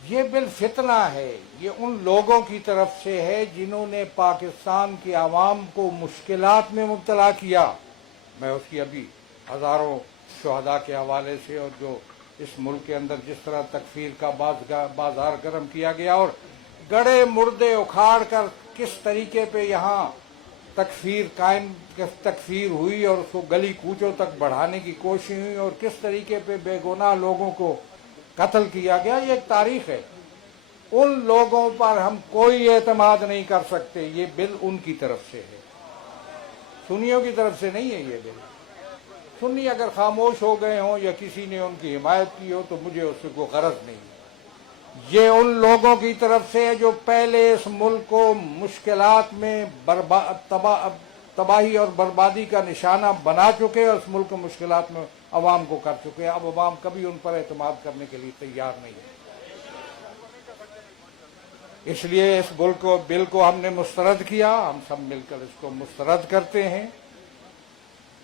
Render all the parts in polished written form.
یہ بالفتنہ ہے، یہ ان لوگوں کی طرف سے ہے جنہوں نے پاکستان کے عوام کو مشکلات میں مبتلا کیا. میں اس کی ابھی ہزاروں شہداء کے حوالے سے، اور جو اس ملک کے اندر جس طرح تکفیر کا بازار گرم کیا گیا اور گڑے مردے اکھاڑ کر کس طریقے پہ یہاں تکفیر ہوئی اور اس کو گلی کوچوں تک بڑھانے کی کوشش ہوئی اور کس طریقے پہ بے گناہ لوگوں کو قتل کیا گیا، یہ ایک تاریخ ہے. ان لوگوں پر ہم کوئی اعتماد نہیں کر سکتے. یہ بل ان کی طرف سے ہے، سنیوں کی طرف سے نہیں ہے. یہ بل سنی اگر خاموش ہو گئے ہوں یا کسی نے ان کی حمایت کی ہو تو مجھے اس سے کوئی غرض نہیں. یہ ان لوگوں کی طرف سے ہے جو پہلے اس ملک کو مشکلات میں تباہی اور بربادی کا نشانہ بنا چکے اور اس ملک کو مشکلات میں عوام کو کر چکے. اب عوام کبھی ان پر اعتماد کرنے کے لیے تیار نہیں ہے. اس لیے اس بل کو ہم نے مسترد کیا. ہم سب مل کر اس کو مسترد کرتے ہیں.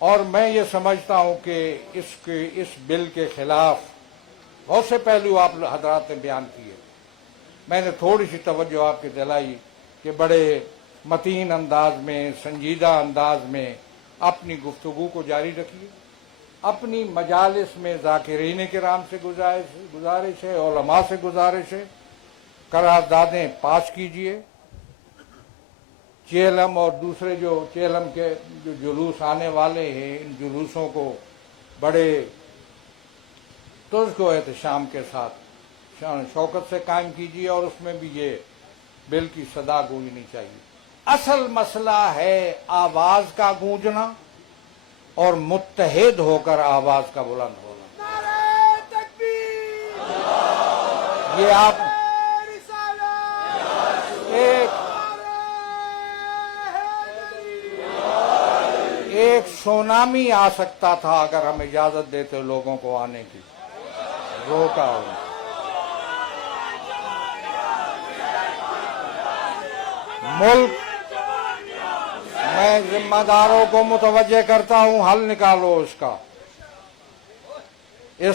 اور میں یہ سمجھتا ہوں کہ اس بل کے خلاف بہت سے پہلو آپ حضرات نے بیان کیے. میں نے تھوڑی سی توجہ آپ کی دلائی کہ بڑے متین انداز میں، سنجیدہ انداز میں اپنی گفتگو کو جاری رکھیے. اپنی مجالس میں ذاکرین کرام سے گزارش ہے، علماء سے گزارش ہے، قراردادیں پاس کیجیے. چیلم اور دوسرے جو چیلم کے جو جلوس آنے والے ہیں، ان جلوسوں کو بڑے ترک و احتشام کے ساتھ شان شوکت سے قائم کیجیے اور اس میں بھی یہ بل کی صدا گونجنی چاہیے. اصل مسئلہ ہے آواز کا گونجنا اور متحد ہو کر آواز کا بلند ہونا. نعرہ تکبیر! یہ آپ ایک سونامی آ سکتا تھا اگر ہم اجازت دیتے لوگوں کو آنے کی. روکا ہو. ملک میں ذمہ داروں کو متوجہ کرتا ہوں، حل نکالو اس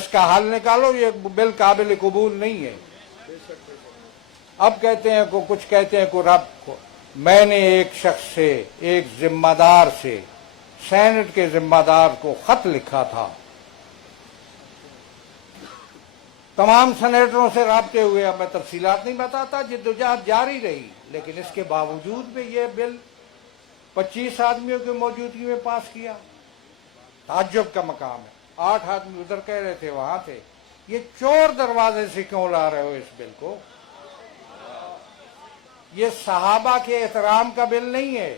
کا حل نکالو. یہ بل قابل قبول نہیں ہے. اب کہتے ہیں کچھ کہتے ہیں کو رب کو. میں نے ایک شخص سے، ایک ذمہ دار سے، سینٹ کے ذمہ دار کو خط لکھا تھا. تمام سینیٹروں سے رابطے ہوئے. اب میں تفصیلات نہیں بتاتا. جدوجہد جاری رہی، لیکن اس کے باوجود بھی یہ بل 25 آدمیوں کی موجودگی میں پاس کیا. تعجب کا مقام ہے. 8 آدمی ادھر کہہ رہے تھے، وہاں تھے. یہ چور دروازے سے کیوں لا رہے ہو اس بل کو؟ یہ صحابہ کے احترام کا بل نہیں ہے.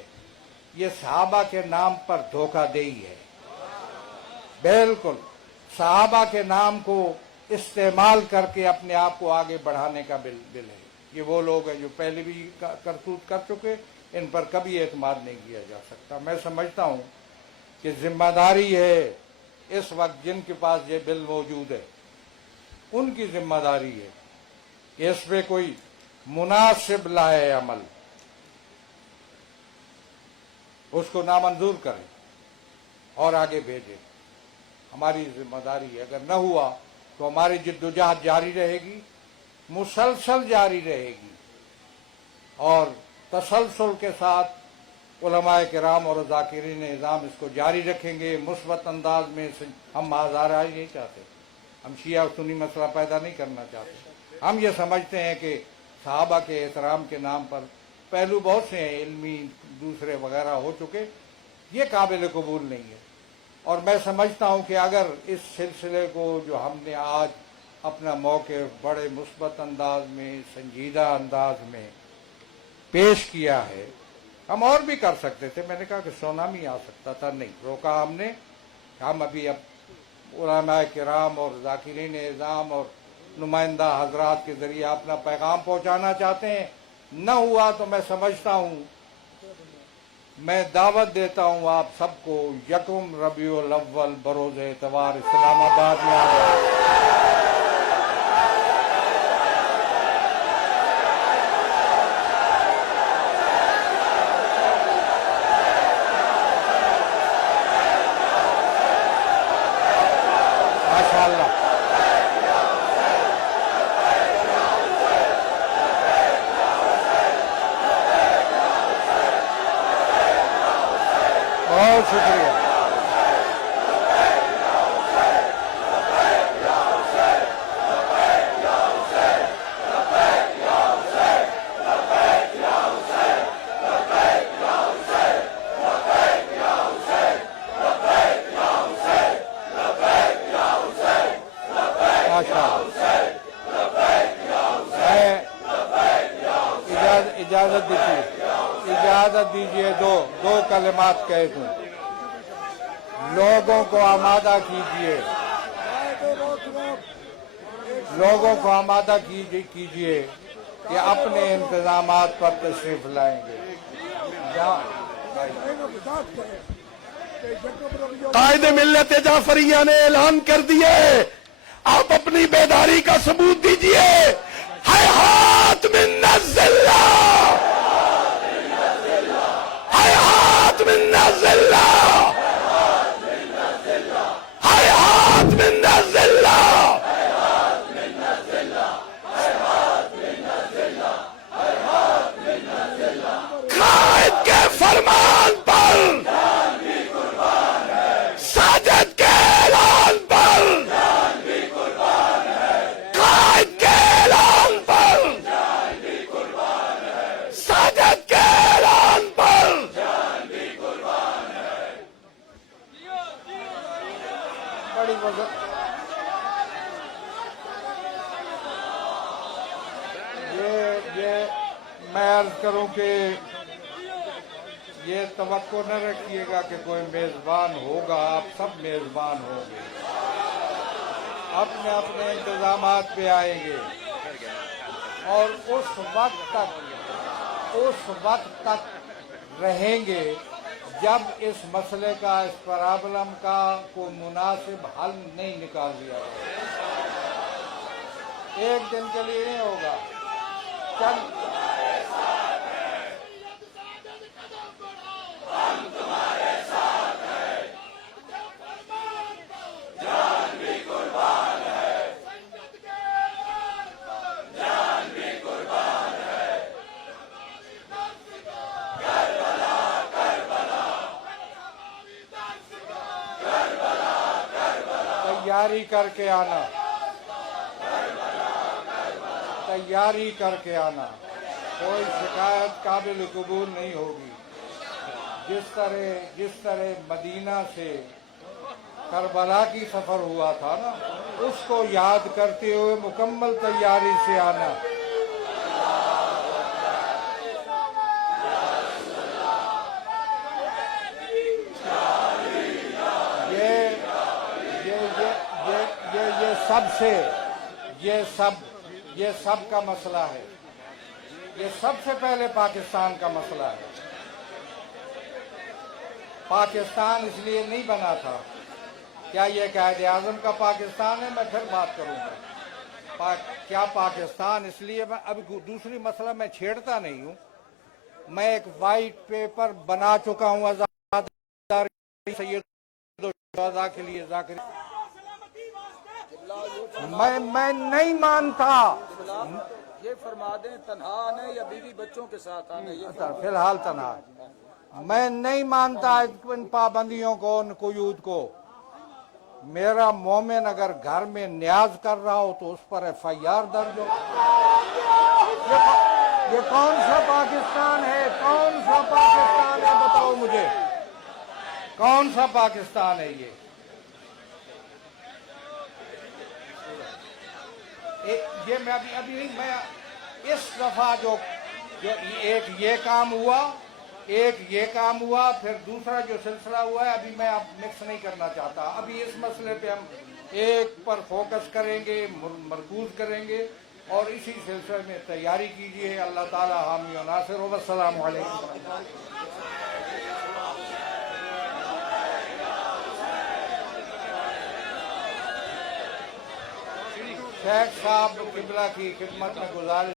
یہ صحابہ کے نام پر دھوکہ دہی ہے. بالکل صحابہ کے نام کو استعمال کر کے اپنے آپ کو آگے بڑھانے کا بل ہے. یہ وہ لوگ ہیں جو پہلے بھی کرتوت کر چکے. ان پر کبھی اعتماد نہیں کیا جا سکتا. میں سمجھتا ہوں کہ ذمہ داری ہے اس وقت جن کے پاس یہ بل موجود ہے، ان کی ذمہ داری ہے کہ اس پہ کوئی مناسب لائے عمل، اس کو نامنظور کریں اور آگے بھیجیں. ہماری ذمہ داری ہے. اگر نہ ہوا تو ہماری جدوجہد جاری رہے گی، مسلسل جاری رہے گی، اور تسلسل کے ساتھ علماء کرام اور ذاکرین نظام اس کو جاری رکھیں گے مثبت انداز میں. ہم آزادی نہیں چاہتے. ہم شیعہ و سنی مسئلہ پیدا نہیں کرنا چاہتے. ہم یہ سمجھتے ہیں کہ صحابہ کے احترام کے نام پر پہلو بہت سے ہیں، علمی دوسرے وغیرہ ہو چکے. یہ قابل قبول نہیں ہے. اور میں سمجھتا ہوں کہ اگر اس سلسلے کو جو ہم نے آج اپنا موقف بڑے مثبت انداز میں، سنجیدہ انداز میں پیش کیا ہے، ہم اور بھی کر سکتے تھے. میں نے کہا کہ سونامی آ سکتا تھا، نہیں روکا ہم نے. ہم ابھی علماء کرام اور ذاکرین اعظام اور نمائندہ حضرات کے ذریعے اپنا پیغام پہنچانا چاہتے ہیں. نہ ہوا تو میں سمجھتا ہوں، میں دعوت دیتا ہوں آپ سب کو 1 ربیع الاول بروز اتوار اسلام آباد میں آ جائیں. بہت شکریہ. اجازت دیجیے دو کلمات کہہ دوں. لوگوں کو آمادہ کیجیے، لوگوں کو آمادہ کیجیے کہ اپنے انتظامات پر تشریف لائیں گے. قائد ملت جعفریہ نے اعلان کر دیے، آپ اپنی بیداری کا ثبوت دیجیے. ہیہات من الذلہ، ہیہات من الذلہ، ہیہات من الذلہ. قائد کے فرمان پر، ساجد کے اعلان پر، قائد کے اعلان پر، ساجد کے اعلان پر. بڑی وزن یہ میں عرض کروں کہ یہ توقع نہ رکھیے گا کہ کوئی میزبان ہوگا. آپ سب میزبان ہوں گے، اپنے اپنے انتظامات پہ آئیں گے، اور اس وقت تک رہیں گے جب اس مسئلے کا، اس پرابلم کا کوئی مناسب حل نہیں نکال دیا جائے. ایک دن کے لیے نہیں ہوگا. تیاری کر کے آنا، تیاری کر کے آنا. کوئی شکایت قابل قبول نہیں ہوگی. جس طرح مدینہ سے کربلا کی سفر ہوا تھا نا، اس کو یاد کرتے ہوئے مکمل تیاری سے آنا. یہ سب کا مسئلہ ہے. یہ سب سے پہلے پاکستان کا مسئلہ ہے. پاکستان اس لیے نہیں بنا تھا. کیا یہ قائد اعظم کا پاکستان ہے؟ میں پھر بات کروں گا. کیا پاکستان اس لیے، ابھی دوسری مسئلہ میں چھیڑتا نہیں ہوں. میں ایک وائٹ پیپر بنا چکا ہوں آزادی سید الشہداء کے لیے. میں نہیں مانتا. یہ فرما دیں تنہا آنے یا بیوی بچوں کے ساتھ آنے؟ فی الحال تنہا. میں نہیں مانتا ان پابندیوں کو، ان قیود کو. میرا مومن اگر گھر میں نیاز کر رہا ہو تو اس پر ایف آئی آر درج ہو. یہ کون سا پاکستان ہے؟ کون سا پاکستان ہے؟ بتاؤ مجھے، کون سا پاکستان ہے یہ؟ یہ میں ابھی نہیں، میں اس دفعہ جو ایک یہ کام ہوا، پھر دوسرا جو سلسلہ ہوا ہے، ابھی میں اب مکس نہیں کرنا چاہتا. ابھی اس مسئلے پہ ہم ایک پر فوکس کریں گے، مرکوز کریں گے، اور اسی سلسلے میں تیاری کیجیے. اللہ تعالی حامی و ناصر ہو. السلام علیکم. شیخ صاحب قبلہ کی خدمت میں گزارش